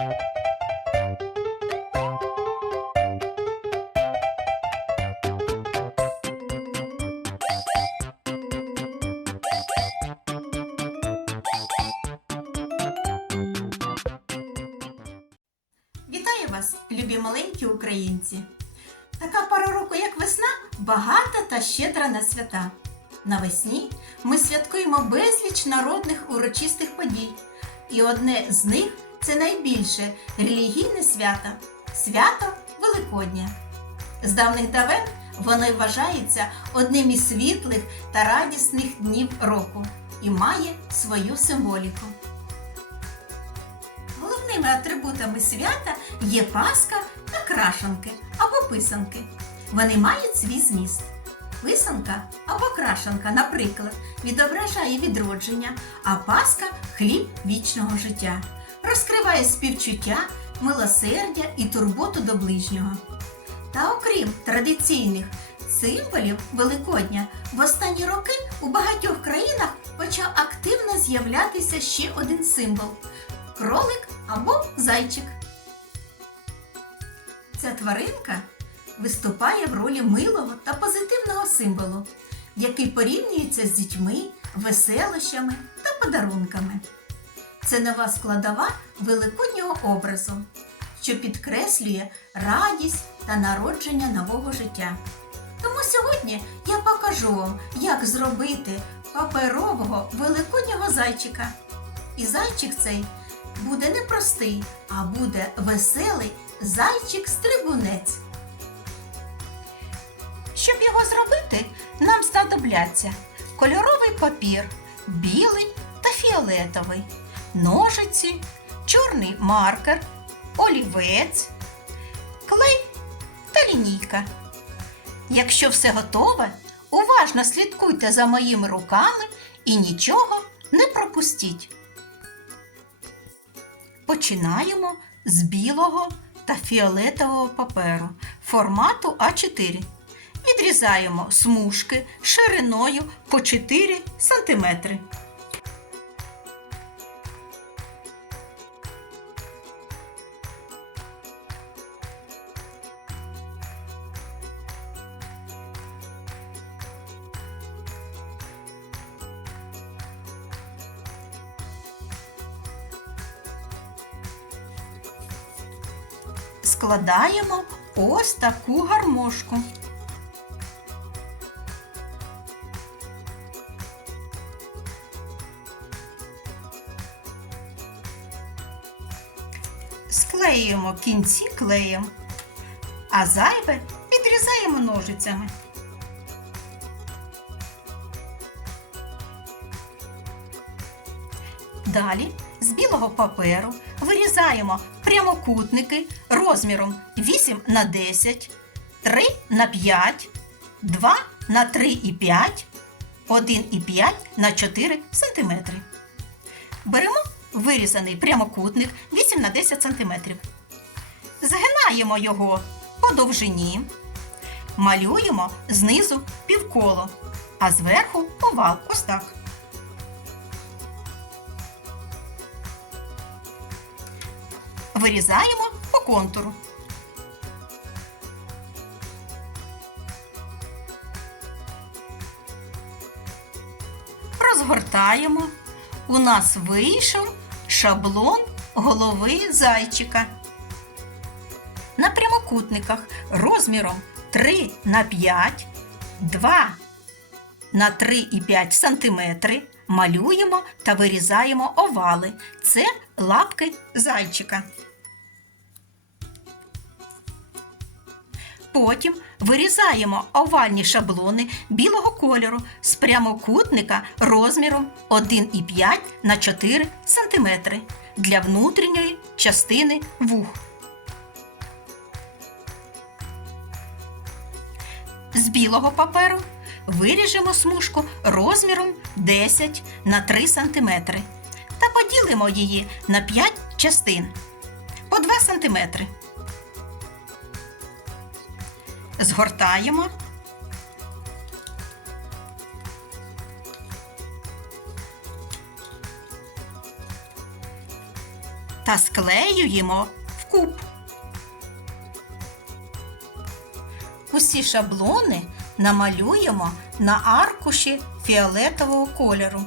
Вітаю вас, любі маленькі українці! Така пора року, як весна, багата та щедра на свята. Навесні ми святкуємо безліч народних урочистих подій. І одне з них це найбільше релігійне свято свято Великодня. З давних давен воно вважається одним із світлих та радісних днів року і має свою символіку. Головними атрибутами свята є паска та крашанки або писанки. Вони мають свій зміст. Писанка або крашанка, наприклад, відображає відродження, а паска хліб вічного життя, розкриває співчуття, милосердя і турботу до ближнього. Та окрім традиційних символів Великодня, в останні роки у багатьох країнах почав активно з'являтися ще один символ кролик або зайчик. Ця тваринка виступає в ролі милого та позитивного символу, який порівнюється з дітьми, веселощами та подарунками. Це нова складова великоднього образу, що підкреслює радість та народження нового життя. Тому сьогодні я покажу вам, як зробити паперового великоднього зайчика. І зайчик цей буде не простий, а буде веселий зайчик-стрибунець. Щоб його зробити, нам знадобляться кольоровий папір, білий та фіолетовий, ножиці, чорний маркер, олівець, клей та лінійка. Якщо все готове, уважно слідкуйте за моїми руками і нічого не пропустіть. Починаємо з білого та фіолетового паперу формату А4. Відрізаємо смужки шириною по 4 см. Складаємо ось таку гармошку. Склеюємо кінці клеєм, а зайве підрізаємо ножицями. Далі з білого паперу вирізаємо прямокутники розміром 8 на 10, 3 на 5, 2 на 3,5, 1,5 на 4 см. Беремо вирізаний прямокутник 8 на 10 см. Згинаємо його по довжині, малюємо знизу півколо, а зверху овал ось так. Вирізаємо по контуру. Розгортаємо. У нас вийшов шаблон голови зайчика. На прямокутниках розміром 3 на 5, 2 на 3,5 см малюємо та вирізаємо овали. Це лапки зайчика. Потім вирізаємо овальні шаблони білого кольору з прямокутника розміром 1,5 на 4 см для внутрішньої частини вух. З білого паперу виріжемо смужку розміром 10 на 3 см та поділимо її на 5 частин по 2 см. Згортаємо. та склеюємо вкуп. Усі шаблони намалюємо на аркуші фіолетового кольору.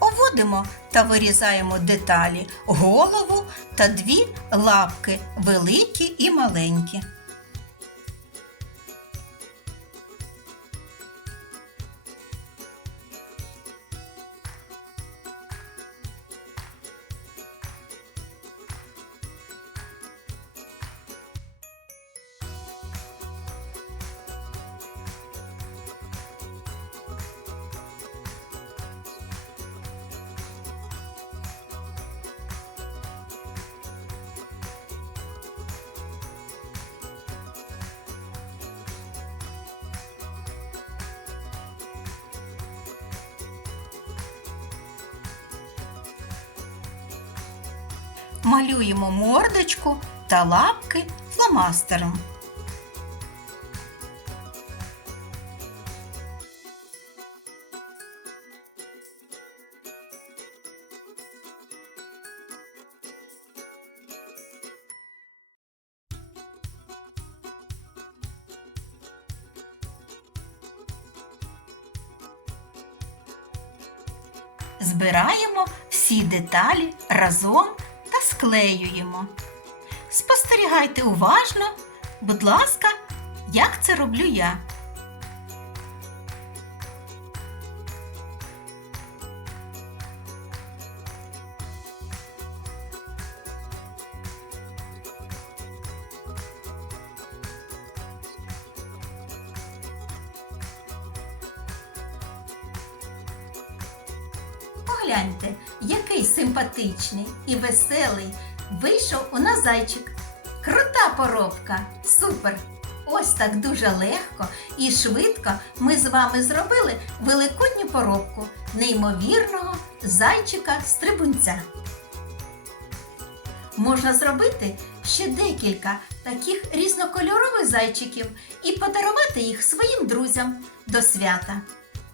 Оводимо та вирізаємо деталі голову та дві лапки великі і маленькі. Малюємо мордочку та лапки фломастером. Збираємо всі деталі разом та склеюємо. Спостерігайте уважно, будь ласка, як це роблю я. Погляньте, який симпатичний і веселий вийшов у нас зайчик. Крута поробка! Супер! Ось так дуже легко і швидко ми з вами зробили великодню поробку неймовірного зайчика-стрибунця. Можна зробити ще декілька таких різнокольорових зайчиків і подарувати їх своїм друзям до свята.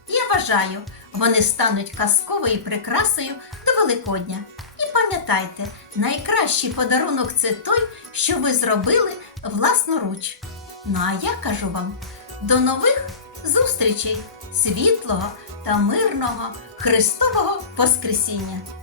Я вважаю, вони стануть казковою прикрасою до Великодня. І пам'ятайте, найкращий подарунок це той, що ви зробили власноруч. Ну а я кажу вам до нових зустрічей, світлого та мирного Христового Воскресіння!